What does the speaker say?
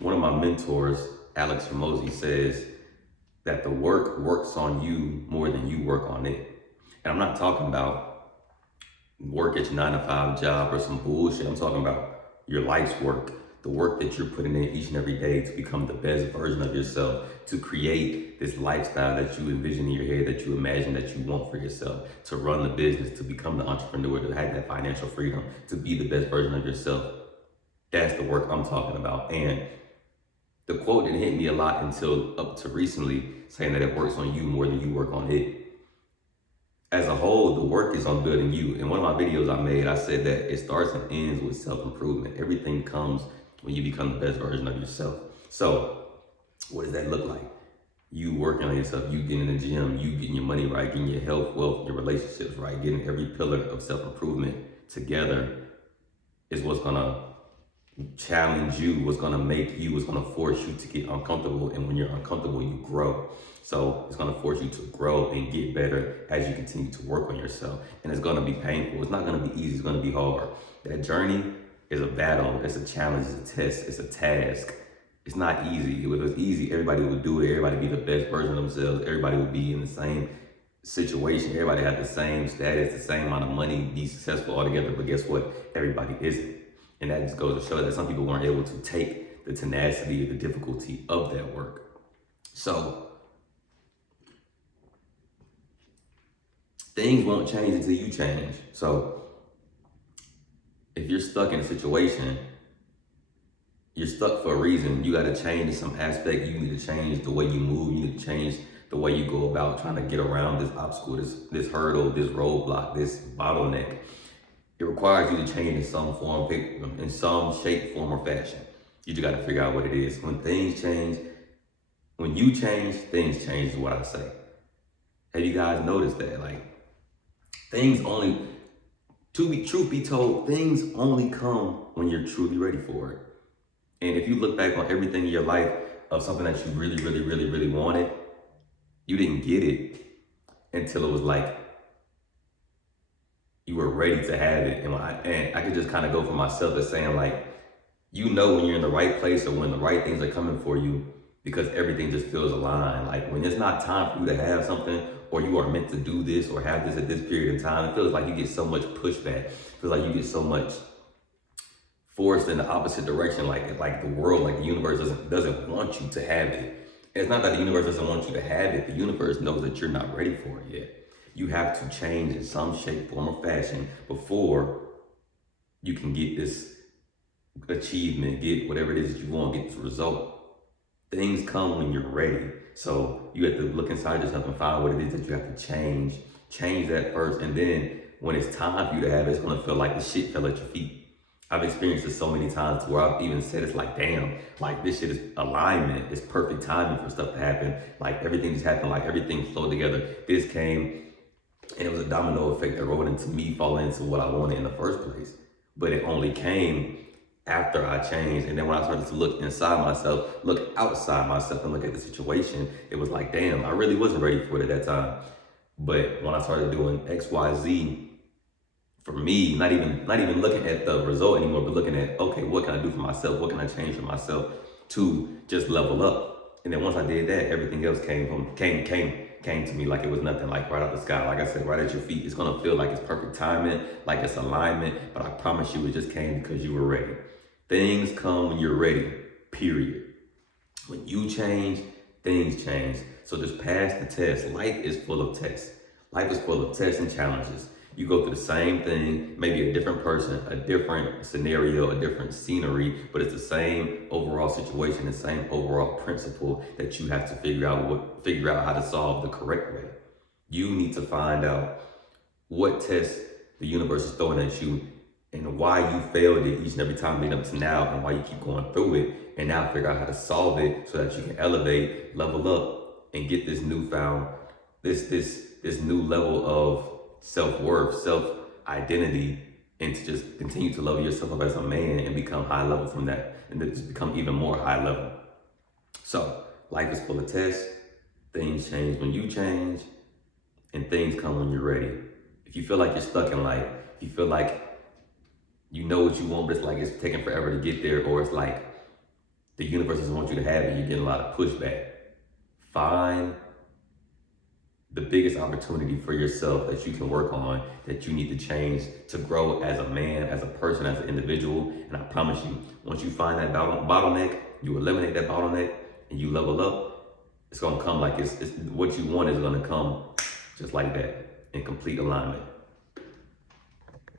One of my mentors, Alex Ramosi, says that the work works on you more than you work on it. And I'm not talking about work at your 9 to 5 job or some bullshit. I'm talking about your life's work, the work that you're putting in each and every day to become the best version of yourself, to create this lifestyle that you envision in your head, that you imagine that you want for yourself, to run the business, to become the entrepreneur, to have that financial freedom, to be the best version of yourself. That's the work I'm talking about. And the quote didn't hit me a lot until up to recently, saying that it works on you more than you work on it. As a whole, the work is on building you. In one of my videos I made, I said that it starts and ends with self-improvement. Everything comes when you become the best version of yourself. So what does that look like? You working on yourself, you getting in the gym, you getting your money right, getting your health, wealth, your relationships right, getting every pillar of self-improvement together is what's gonna challenge you, what's gonna make you, what's gonna force you to get uncomfortable. And when you're uncomfortable, you grow. So it's gonna force you to grow and get better as you continue to work on yourself. And it's gonna be painful. It's not gonna be easy, it's gonna be hard. That journey is a battle, it's a challenge, it's a test, it's a task. It's not easy. If it was easy, everybody would do it. Everybody would be the best version of themselves. Everybody would be in the same situation. Everybody had the same status, the same amount of money, be successful all together. But guess what? Everybody isn't. And that just goes to show that some people weren't able to take the tenacity or the difficulty of that work. So things won't change until you change. So if you're stuck in a situation, you're stuck for a reason. You got to change some aspect. You need to change the way you move. You need to change the way you go about trying to get around this obstacle, this hurdle, this roadblock, this bottleneck. It requires you to change in some form, in some shape, form, or fashion. You just got to figure out what it is. When things change, when you change, things change is what I say. Have you guys noticed that? Like, things only, truth be told, things only come when you're truly ready for it. And if you look back on everything in your life of something that you really, really, really, really wanted, you didn't get it until it was like you were ready to have it. And I could just kind of go for myself as saying, like, you know when you're in the right place or when the right things are coming for you because everything just feels aligned. Like when it's not time for you to have something or you are meant to do this or have this at this period of time, it feels like you get so much pushback. It feels like you get so much forced in the opposite direction, like the world, like the universe doesn't want you to have it. And it's not that the universe doesn't want you to have it. The universe knows that you're not ready for it yet. You have to change in some shape, form, or fashion before you can get this achievement, get whatever it is that you want, get this result. Things come when you're ready. So you have to look inside yourself and find what it is that you have to change. Change that first, and then when it's time for you to have it, it's gonna feel like the shit fell at your feet. I've experienced this so many times where I've even said it's like, damn, like this shit is alignment. It's perfect timing for stuff to happen. Like everything just happened, like everything flowed together. This came and it was a domino effect that rolled into me falling into what I wanted in the first place. But it only came after I changed. And then when I started to look inside myself, look outside myself and look at the situation, it was like, damn, I really wasn't ready for it at that time. But when I started doing X, Y, Z, for me, not even looking at the result anymore, but looking at, okay, what can I do for myself? What can I change for myself to just level up? And then once I did that, everything else came to me like it was nothing, like right out the sky. Like I said, right at your feet. It's gonna feel like it's perfect timing, like it's alignment, but I promise you it just came because you were ready. Things come when you're ready, period. When you change, things change. So just pass the test. Life is full of tests. Life is full of tests and challenges. You go through the same thing, maybe a different person, a different scenario, a different scenery, but it's the same overall situation, the same overall principle that you have to figure out how to solve the correct way. You need to find out what test the universe is throwing at you and why you failed it each and every time leading up to now and why you keep going through it, and now figure out how to solve it so that you can elevate, level up, and get this newfound, this new level of self-worth, self-identity, and to just continue to love yourself up as a man and become high level from that, and then just become even more high level. So life is full of tests. Things change when you change, and things come when you're ready. If you feel like you're stuck in life, if you feel like you know what you want, but it's like it's taking forever to get there, or it's like the universe doesn't want you to have it. You're getting a lot of pushback. Find the biggest opportunity for yourself that you can work on, that you need to change to grow as a man, as a person, as an individual. And I promise you, once you find that bottleneck, you eliminate that bottleneck, and you level up, it's gonna come like it's what you want is gonna come just like that, in complete alignment.